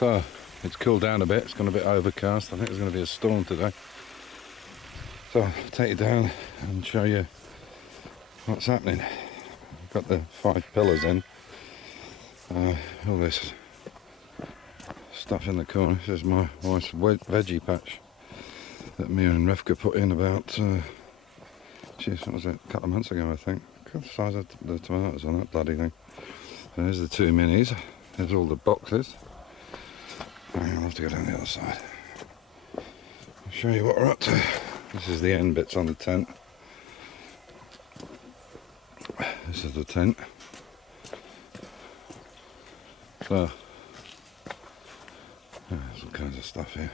So it's cooled down a bit, it's gone a bit overcast. I think there's going to be a storm today. So I'll take you down and show you what's happening. I've got the 5 pillars in. All this stuff in the corner. This is my wife's veggie patch that me and Revka put in about, what was it, a couple of months ago I think. Look at the size of the tomatoes on that bloody thing. So there's the 2 minis, there's all the boxes. I'll have to go down the other side. I'll show you what we're up to. This is the end bits on the tent. This is the tent. So, there's all kinds of stuff here.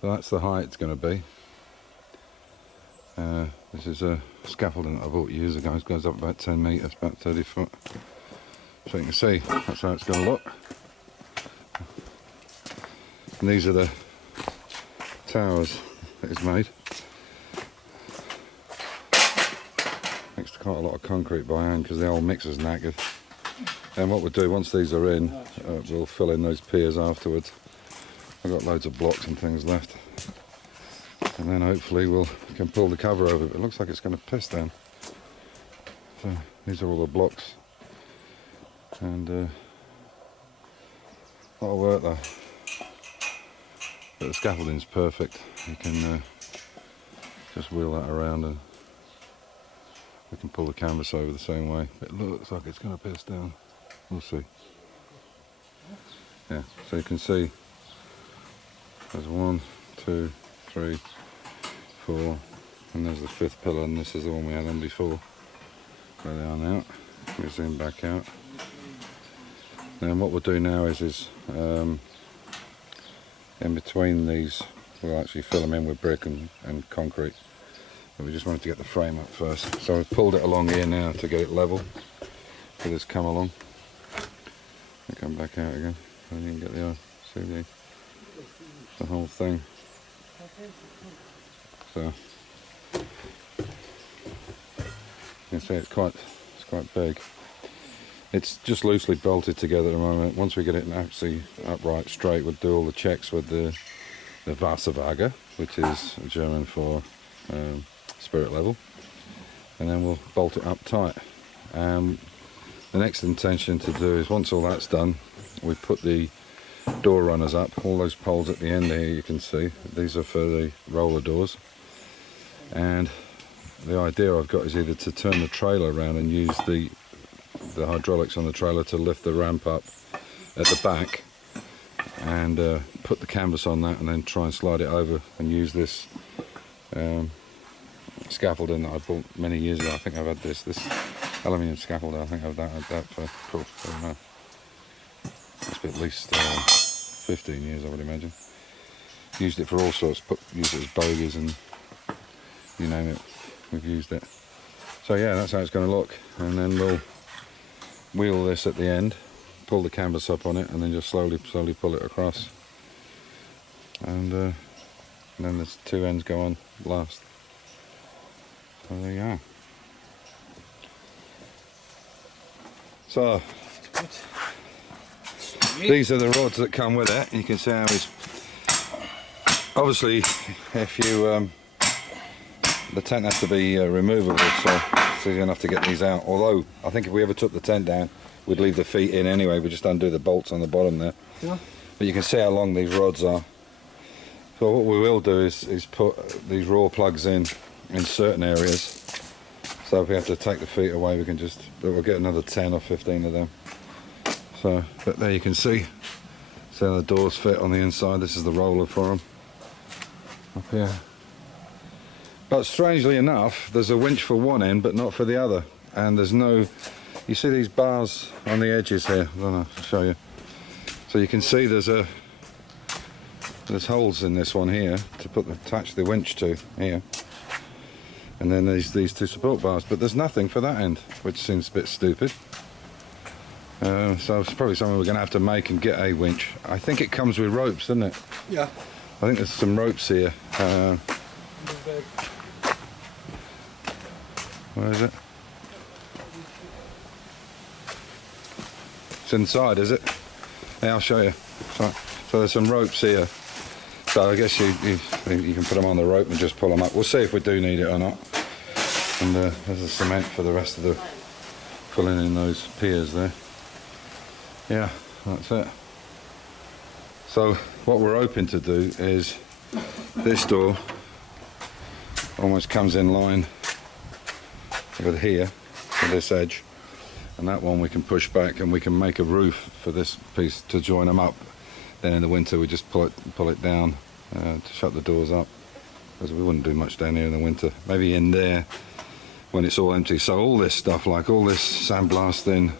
So that's the height it's going to be. This is a scaffolding that I bought years ago. It goes up about 10 metres, about 30 foot. So you can see, that's how it's going to look. And these are the towers that it's made. Makes quite a lot of concrete by hand because the old mixer's knackered. And what we'll do, once these are in, we'll fill in those piers afterwards. I've got loads of blocks and things left. And then hopefully we can pull the cover over it. It looks like it's going to piss down. So these are all the blocks. And a lot of work though. But the scaffolding's perfect. You can just wheel that around and we can pull the canvas over the same way. It looks like it's going to piss down. We'll see. Yeah, so you can see there's 1, 2, 3, 4, and there's the 5th pillar, and this is the one we had on before. There they are now. We zoom back out. Then what we'll do now is in between these, we'll actually fill them in with brick and concrete. But we just wanted to get the frame up first. So we've pulled it along here now to get it level. So this come along. And come back out again. And you can get the see the whole thing. So you can see it's quite big. It's just loosely bolted together at the moment. Once we get it actually upright, straight, we'll do all the checks with the Wasserwaage, which is German for spirit level, and then we'll bolt it up tight. The next intention to do is, once all that's done, we put the door runners up. All those poles at the end here, you can see, these are for the roller doors. And the idea I've got is either to turn the trailer around and use the hydraulics on the trailer to lift the ramp up at the back, and put the canvas on that, and then try and slide it over and use this scaffolding that I bought many years ago. I think I've had this aluminium scaffolding. I think I've had that for, I don't know, it's been at least 15 years, I would imagine. Used it for all sorts, used it as bogies and you name it, we've used it. So yeah, that's how it's going to look, and then we'll wheel this at the end, pull the canvas up on it, and then just slowly pull it across. And then there's 2 ends go on last. So there you are. So these are the rods that come with it. You can see how it's obviously, if you the tent has to be removable, so it's easy enough to get these out. Although I think if we ever took the tent down, we'd leave the feet in anyway. We just undo the bolts on the bottom there. Yeah. But you can see how long these rods are. So what we will do is put these raw plugs in certain areas. So if we have to take the feet away, we'll get another 10 or 15 of them. So, but there you can see how the doors fit on the inside. This is the roller for them up here. But strangely enough, there's a winch for one end, but not for the other. And there's no, you see these bars on the edges here? I don't know, I'll show you. So you can see there's holes in this one here to attach the winch to here. And then these 2 support bars, but there's nothing for that end, which seems a bit stupid. So it's probably something we're going to have to make and get a winch. I think it comes with ropes, doesn't it? Yeah. I think there's some ropes here. Where is it? It's inside, is it? Yeah, I'll show you. So there's some ropes here. So I guess you can put them on the rope and just pull them up. We'll see if we do need it or not. And there's the cement for the rest of the filling in those piers there. Yeah, that's it. So what we're hoping to do is this door almost comes in line with here, with this edge, and that one we can push back and we can make a roof for this piece to join them up. Then in the winter we just pull it down to shut the doors up, because we wouldn't do much down here in the winter. Maybe in there when it's all empty. So all this stuff, like all this sandblasting,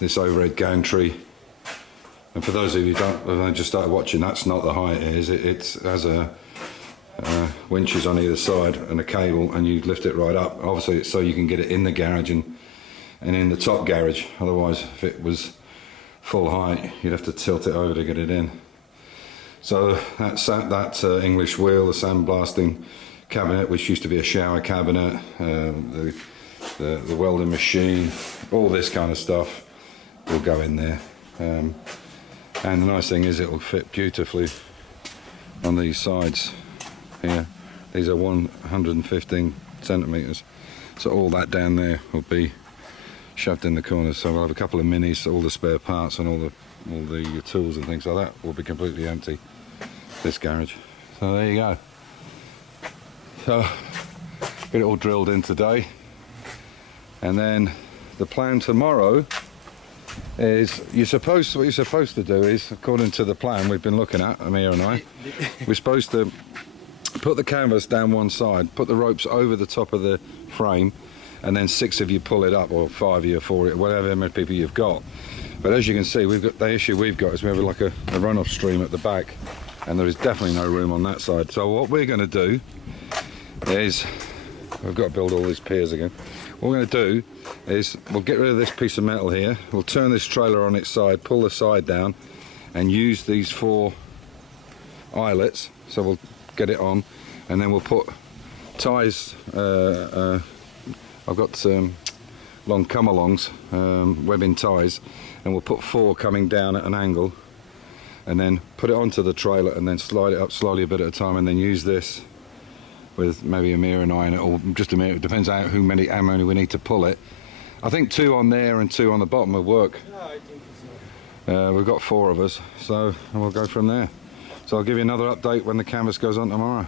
this overhead gantry, and for those of you who have just started watching, that's not the height it is. It has a winches on either side and a cable, and you lift it right up. Obviously it's so you can get it in the garage and in the top garage. Otherwise, if it was full height, you'd have to tilt it over to get it in. So that's that English wheel, the sandblasting cabinet, which used to be a shower cabinet, the welding machine, all this kind of stuff will go in there. And the nice thing is it will fit beautifully on these sides here. These are 115 centimeters, so all that down there will be shoved in the corners. So we'll have a couple of minis, all the spare parts and all the tools and things like that will be completely empty, this garage. So there you go. So get it all drilled in today, and then the plan tomorrow is what you're supposed to do is, according to the plan we've been looking at, Amir and I, we're supposed to put the canvas down one side, put the ropes over the top of the frame, and then 6 of you pull it up, or 5 of you, or 4, whatever many people you've got. But as you can see, the issue we've got is we have like a runoff stream at the back, and there is definitely no room on that side. So what we're going to do is, we've got to build all these piers again. What we're going to do is we'll get rid of this piece of metal here, we'll turn this trailer on its side, pull the side down, and use these 4 eyelets. So we'll get it on, and then we'll put ties. I've got long come-alongs, webbing ties, and we'll put 4 coming down at an angle, and then put it onto the trailer and then slide it up slowly a bit at a time, and then use this with maybe Amir and I in it, or just Amir. It depends on how many we need to pull it. I think 2 on there and 2 on the bottom will work. No, I think so. We've got 4 of us, so we'll go from there. So I'll give you another update when the canvas goes on tomorrow.